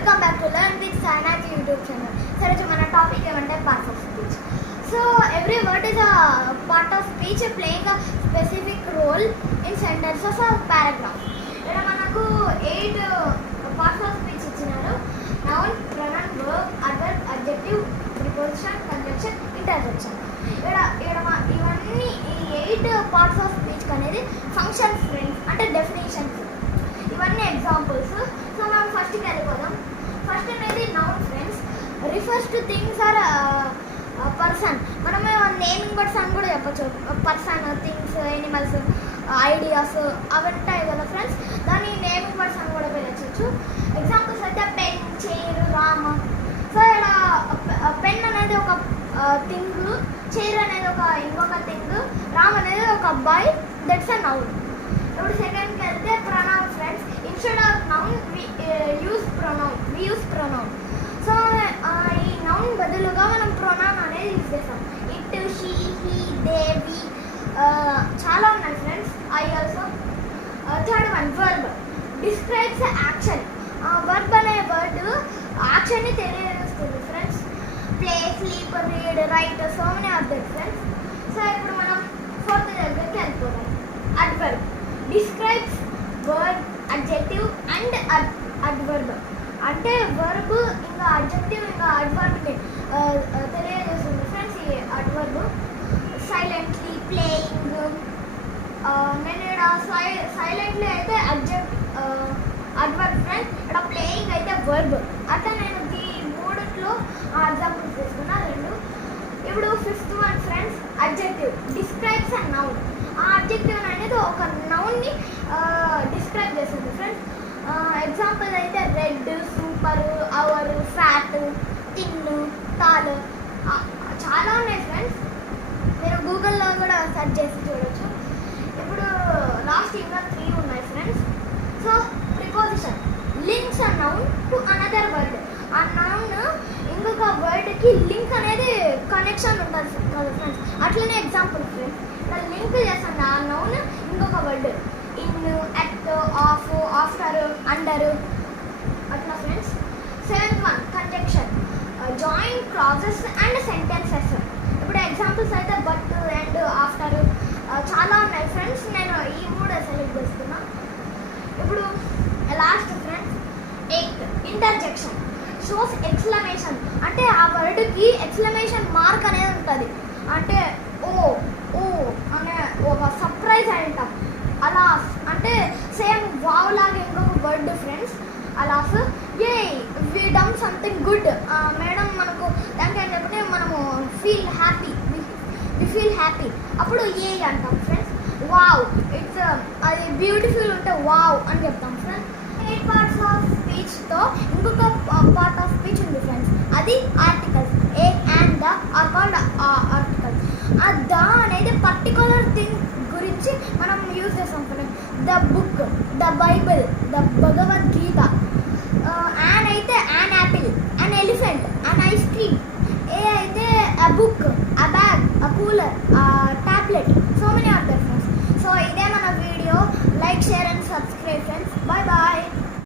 Welcome back to learn with Sanaz YouTube channel. సరే మన topic ఏమంటే parts of speech. So every word is a part of speech playing a specific role in sentences or paragraph. ఇక్కడ మనకు 8 parts of speech ఇచ్చినారు. Noun, pronoun, verb, adverb, adjective, preposition, conjunction, interjection. ఇవన్నీ ఈ 8 parts of speech అనేది functions friends, అంటే definitions. ఇవన్నీ examples. So మనం ఫస్ట్కి వెళ్ళిపోదాం. ఫస్ట్ అనేది noun friends, refers to things or person. మనమే నేమింగ్ వర్డ్స్ అని కూడా చెప్పచ్చు. పర్సన్, థింగ్స్, ఎనిమల్స్, ఐడియాస్ అవి ఉంటాయి కదా ఫ్రెండ్స్, దాన్ని నేమింగ్ వర్డ్స్ అని కూడా పిలవచ్చు. ఎగ్జాంపుల్స్ అయితే పెన్, చైర్, రామ. సో ఇలా పెన్ అనేది ఒక థింగ్, చైర్ అనేది ఇంకొక థింగ్, రామ్ అనేది ఒక అబ్బాయి. That's a noun. ఇప్పుడు సెకండ్కి వెళ్తే pronoun friends. Instead of noun we use pronoun. So ఈ నౌన్ బదులుగా మనం ప్రొనౌన్ అనేది యూజ్ చేస్తాం. It, she, he, they, we, చాలా ఉన్నాయి friends. I also. Third one verb, describes action. Verb అనే వర్డ్ యాక్షన్ని తెలియజేస్తుంది friends. Play, sleep, read, write, so many are that friends. So ఇప్పుడు మనం ఫోర్త్ దగ్గరికి వెళ్ళిపోదాం. Adverb, describes word, adjective and adverb. అంటే వర్బ్ ఇంకా అడ్జెక్టివ్ ఇంకా అడ్వర్బ్ని తెలియజేస్తుంది ఫ్రెండ్స్ ఈ అడ్వర్బ్. Silently, playing. నేను ఇక్కడ సైలెంట్లీ అయితే అడ్వర్బ్ ఫ్రెండ్స్, ఇక్కడ ప్లేయింగ్ అయితే వర్బ్. అట్లా నేను ఈ మూడిట్లో ఎగ్జాంపుల్స్ తీసుకున్నా 2. ఇప్పుడు fifth one friends, adjective, describes a noun. ఆ అడ్జెక్టివ్ అనేది ఒక నౌన్ని డిస్క్రైబ్ చేస్తుంది ఫ్రెండ్స్. ఎగ్జాంపుల్ అయితే red, super, hour, fat, thin, tall, చాలా ఉన్నాయి ఫ్రెండ్స్. మీరు గూగుల్లో కూడా సెర్చ్ చేసి చూడవచ్చు. ఇప్పుడు లాస్ట్ ఇంకా 3 ఉన్నాయి friends. So preposition, links a noun to another word. ఆ నౌన్ ఇంకొక వర్డ్కి లింక్ అనేది కనెక్షన్ ఉంటుంది కదా ఫ్రెండ్స్. అట్లనే ఎగ్జాంపుల్ ఫ్రెండ్స్, ఇక్కడ లింక్ చేస్తాను ఆ నౌన్ ఇంకొక word. In, at, of, after, under, అట్లా friends. 7th one conjunction, join clauses and sentences. ఇప్పుడు ఎగ్జాంపుల్స్ అయితే బట్, అండ్, ఆఫ్టర్, చాలా ఉన్నాయి ఫ్రెండ్స్. నేను ఈ 3 సెలెక్ట్ చేస్తున్నా. ఇప్పుడు last friends 8th interjection, shows exclamation. అంటే ఆ వర్డ్కి ఎక్స్క్లమేషన్ మార్క్ అనేది ఉంటుంది. అంటే ఓ ఓ అనే ఒక సర్ప్రైజ్ అయి ఉంటాం. అలా అంటే సేమ్ వావ్ లాగా ఇంకొక వర్డ్ ఫ్రెండ్స్. అలా ఏ we done something good. Madam మనకు దానికి అని చెప్పితే మనము feel happy, we feel happy. అప్పుడు ఏ అంటాం ఫ్రెండ్స్. వావ్, ఇట్స్ అది బ్యూటిఫుల్ ఉంటే వావ్ అని చెప్తాం ఫ్రెండ్స్. 8 పార్ట్స్ ఆఫ్ స్పీచ్తో ఇంకొక పార్ట్ ఆఫ్ స్పీచ్ ఉంది ఫ్రెండ్స్. అది articles. A and the are called articles. ఆ ద అనేది పర్టికులర్ థింగ్ గురించి మనం యూజ్ చేస్తాం friends. The book, the Bible, the Bhagavad Gita. An అయితే an Apple, an elephant, an ice cream. A అయితే a book, a bag, a cooler,